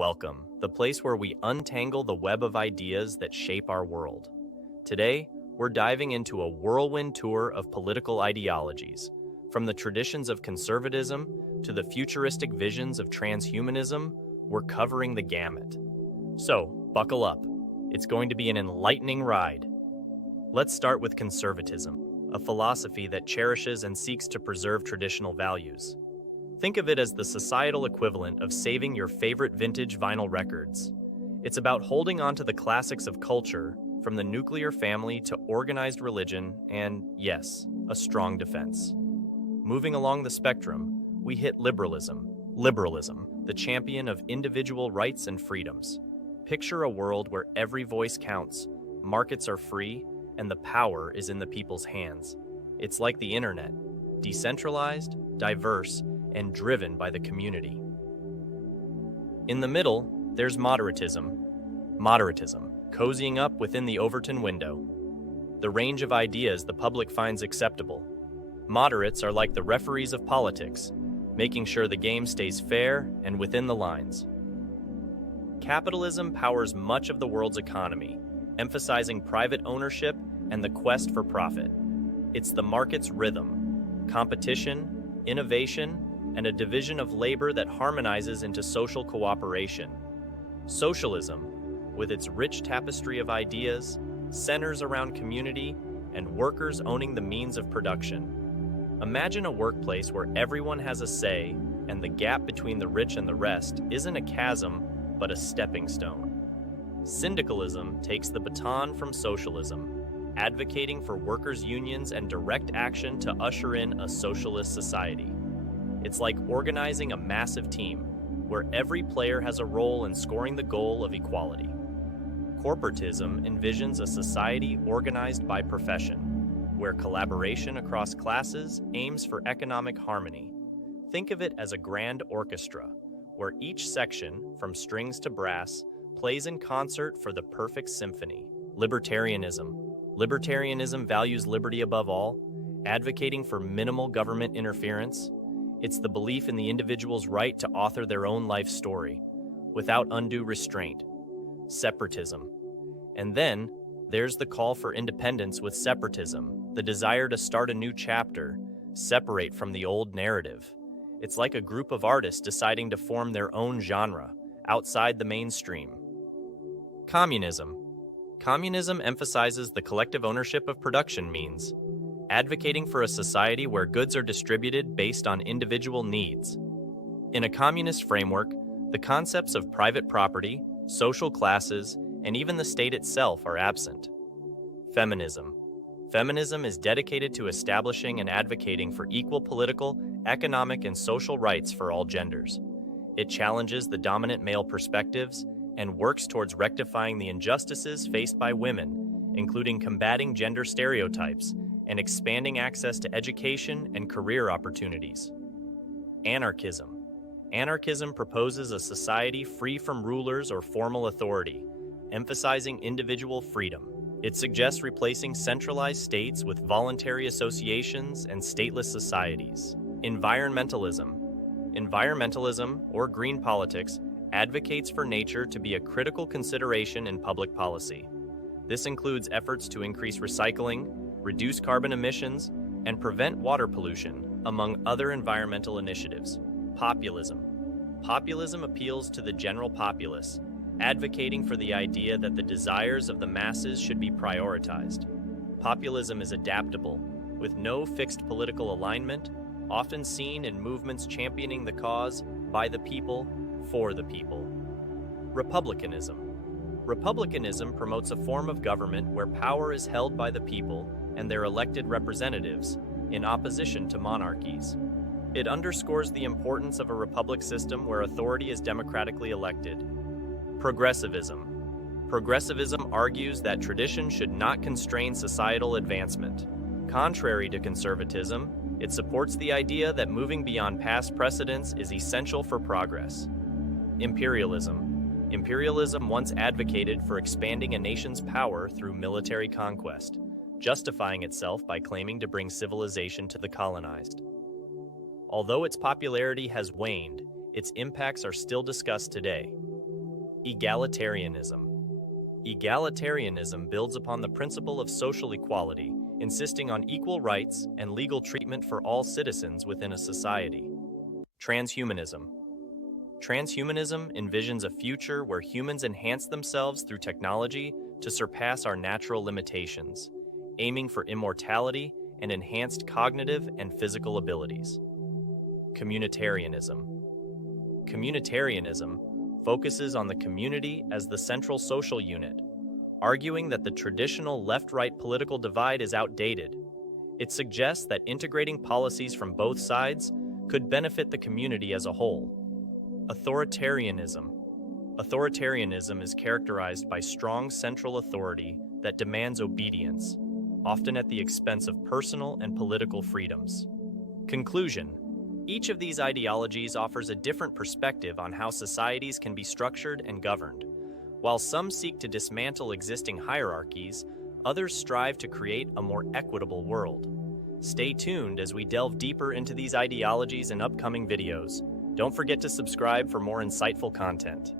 Welcome, the place where we untangle the web of ideas that shape our world. Today, we're diving into a whirlwind tour of political ideologies, from the traditions of conservatism to the futuristic visions of transhumanism. We're covering the gamut. So, buckle up. It's going to be an enlightening ride. Let's start with conservatism, a philosophy that cherishes and seeks to preserve traditional values. Think of it as the societal equivalent of saving your favorite vintage vinyl records. It's about holding on to the classics of culture, from the nuclear family to organized religion, and, yes, a strong defense. Moving along the spectrum, we hit liberalism. Liberalism, the champion of individual rights and freedoms. Picture a world where every voice counts, markets are free, and the power is in the people's hands. It's like the internet, decentralized, diverse, and driven by the community. In the middle, there's moderatism. Moderatism, cozying up within the Overton window. The range of ideas the public finds acceptable. Moderates are like the referees of politics, making sure the game stays fair and within the lines. Capitalism powers much of the world's economy, emphasizing private ownership and the quest for profit. It's the market's rhythm, competition, innovation, and a division of labor that harmonizes into social cooperation. Socialism, with its rich tapestry of ideas, centers around community and workers owning the means of production. Imagine a workplace where everyone has a say, and the gap between the rich and the rest isn't a chasm, but a stepping stone. Syndicalism takes the baton from socialism, advocating for workers' unions and direct action to usher in a socialist society. It's like organizing a massive team, where every player has a role in scoring the goal of equality. Corporatism envisions a society organized by profession, where collaboration across classes aims for economic harmony. Think of it as a grand orchestra, where each section, from strings to brass, plays in concert for the perfect symphony. Libertarianism. Libertarianism values liberty above all, advocating for minimal government interference. It's the belief in the individual's right to author their own life story, without undue restraint. Separatism. And then, there's the call for independence with separatism, the desire to start a new chapter, separate from the old narrative. It's like a group of artists deciding to form their own genre, outside the mainstream. Communism. Communism emphasizes the collective ownership of production means, advocating for a society where goods are distributed based on individual needs. In a communist framework, the concepts of private property, social classes, and even the state itself are absent. Feminism. Feminism is dedicated to establishing and advocating for equal political, economic, and social rights for all genders. It challenges the dominant male perspectives and works towards rectifying the injustices faced by women, including combating gender stereotypes and expanding access to education and career opportunities. Anarchism. Anarchism proposes a society free from rulers or formal authority, emphasizing individual freedom. It suggests replacing centralized states with voluntary associations and stateless societies. Environmentalism. Environmentalism, or green politics, advocates for nature to be a critical consideration in public policy. This includes efforts to increase recycling, reduce carbon emissions, and prevent water pollution, among other environmental initiatives. Populism. Populism appeals to the general populace, advocating for the idea that the desires of the masses should be prioritized. Populism is adaptable, with no fixed political alignment, often seen in movements championing the cause by the people, for the people. Republicanism. Republicanism promotes a form of government where power is held by the people and their elected representatives, in opposition to monarchies. It underscores the importance of a republic system where authority is democratically elected. Progressivism. Progressivism argues that tradition should not constrain societal advancement. Contrary to conservatism, it supports the idea that moving beyond past precedents is essential for progress. Imperialism. Imperialism once advocated for expanding a nation's power through military conquest, justifying itself by claiming to bring civilization to the colonized. Although its popularity has waned, its impacts are still discussed today. Egalitarianism. Egalitarianism builds upon the principle of social equality, insisting on equal rights and legal treatment for all citizens within a society. Transhumanism. Transhumanism envisions a future where humans enhance themselves through technology to surpass our natural limitations, aiming for immortality and enhanced cognitive and physical abilities. Communitarianism. Communitarianism focuses on the community as the central social unit, arguing that the traditional left-right political divide is outdated. It suggests that integrating policies from both sides could benefit the community as a whole. Authoritarianism. Authoritarianism is characterized by strong central authority that demands obedience, often at the expense of personal and political freedoms. Conclusion. Each of these ideologies offers a different perspective on how societies can be structured and governed. While some seek to dismantle existing hierarchies, others strive to create a more equitable world. Stay tuned as we delve deeper into these ideologies in upcoming videos. Don't forget to subscribe for more insightful content.